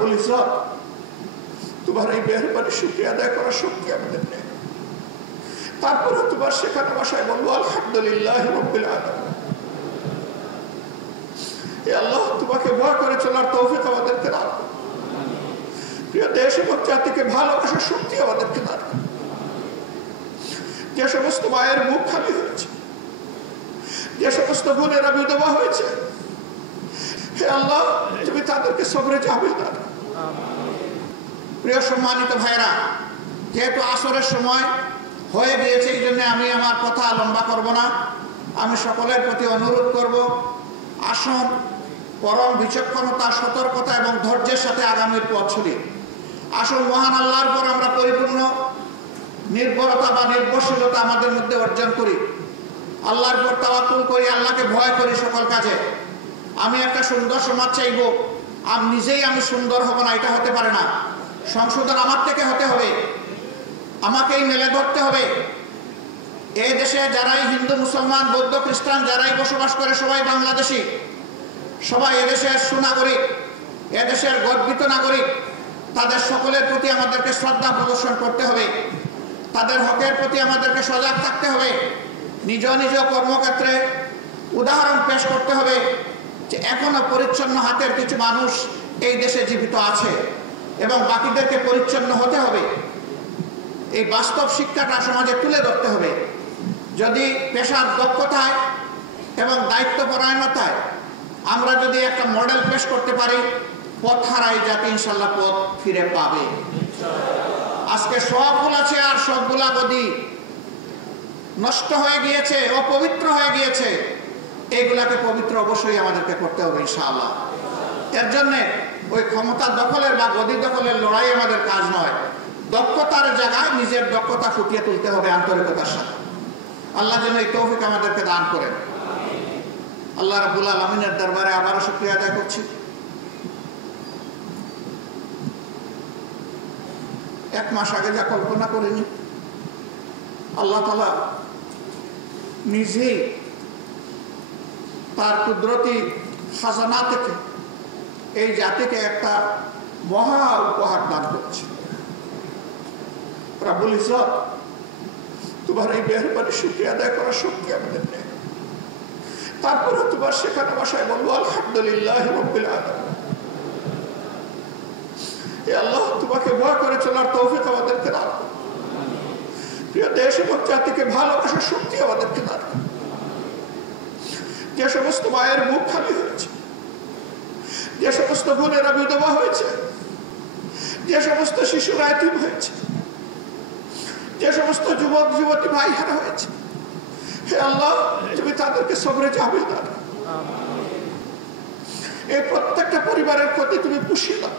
রব্বুল ইজ্জত তোমার এই মেহেরবানি শুকরিয়া আদায় করার শক্তি আমাদের নেই, তারপরে তোমার সেখানে বাসায় বলবো আলহামদুলিল্লাহ রাব্বিল আলামিন। হে আল্লাহ, তোমাকে ভয় করে চলার তৌফিক আমাদেরকে দান করো। প্রিয় দেশ এবং জাতিকে ভালোবাসার শক্তি আমাদেরকে দান করো। যে সমস্ত মায়ের মুখ খালি হয়েছে, যে সমস্ত বোনেরা বিধবা হয়েছে, হে আল্লাহ তুমি তাদেরকে সবরে জামিল দান করো। প্রিয় সম্মানিত ভাইরা, যেহেতু আসরের সময় হয়ে গিয়েছে, এই জন্য আমি আমার কথা লম্বা করব না। আমি সকলের প্রতি অনুরোধ করব, আসুন পরম বিচক্ষণতা, সতর্কতা এবং ধৈর্যের সাথে আগামীর পথ চলি। আসুন মহান আল্লাহর পর আমরা পরিপূর্ণ নির্ভরতা বা নির্ভরশীলতা আমাদের মধ্যে অর্জন করি। আল্লাহর পর তাওয়াক্কুল করি, আল্লাহকে ভয় করি সকল কাজে। আমি একটা সুন্দর সমাজ চাইব, আমি নিজেই আমি সুন্দর হব না, এটা হতে পারে না। সংশোধন আমার থেকে হতে হবে, আমাকেই মেলে ধরতে হবে। এই দেশে যারাই হিন্দু, মুসলমান, বৌদ্ধ, খ্রিস্টান যারাই বসবাস করে, সবাই বাংলাদেশি, সবাই এদেশের সুনাগরিক, এদেশের গর্বিত নাগরিক। তাদের সকলের প্রতি আমাদেরকে শ্রদ্ধা প্রদর্শন করতে হবে, তাদের হকের প্রতি আমাদেরকে সজাগ থাকতে হবে। নিজ নিজ কর্মক্ষেত্রে উদাহরণ পেশ করতে হবে যে এখনো পরিচ্ছন্ন হাতের কিছু মানুষ এই দেশে জীবিত আছে এবং বাকিদেরকে পরিচ্ছন্ন হতে হবে। এই বাস্তব শিক্ষাটা সমাজে তুলে ধরতে হবে। যদি পেশার দক্ষতায় এবং দায়িত্বপরায়ণতায় আমরা যদি একটা মডেল পেশ করতে পারি, পথ হারাই জাতি ইনশাল্লাহ পথ ফিরে পাবে। আজকে সবগুলো আছে আর সবগুলা গদি নষ্ট হয়ে গিয়েছে, অপবিত্র হয়ে গিয়েছে। এইগুলাকে পবিত্র অবশ্যই আমাদেরকে করতে হবে ইনশাআল্লাহ। এর জন্য ওই ক্ষমতা দখলের বা গদি দখলের লড়াই আমাদের কাজ নয়। দক্ষতার জায়গায় নিজের দক্ষতা ফুটিয়ে তুলতে হবে আন্তরিকতার সাথে। আল্লাহ যেন এই তৌফিক আমাদেরকে দান করেন। আল্লাহ রাব্বুল আলামিনের দরবারে আবারও শুকরিয়া আদায় করছি। এক মাস আগে যা কল্পনা করিনি, আল্লাহ তাআলা নিজেই তার কুদরতি খাজানা থেকে এই জাতিকে একটা মহা উপহার দান করছে। রব্বুল ইজ্জত তোমার এই মেহেরবানি শুকরিয়া আদায় করার শক্তি আমাদের নেই, তারপরে তোমার সেখানে বাসায় বলবো আলহামদুলিল্লাহ রাব্বিল আলামিন। হে আল্লাহ, তোমাকে ভয় করে চলার তৌফিক আমাদেরকে দান করো। প্রিয় দেশ এবং জাতিকে ভালোবাসার শক্তি আমাদেরকে দান করো। যে সমস্ত মায়ের মুখ খালি হয়েছে, যে সমস্ত বোনেরা বিধবা হয়েছে, যে সমস্ত শিশুরা এতিম হয়েছে, যে সমস্ত যুবক যুবতী ভাইহারা হয়েছে, হে আল্লাহ তুমি তাদেরকে সবরে জামিল দান করো। এই প্রত্যেকটা পরিবারের প্রতি তুমি পুষিয়ে দাও।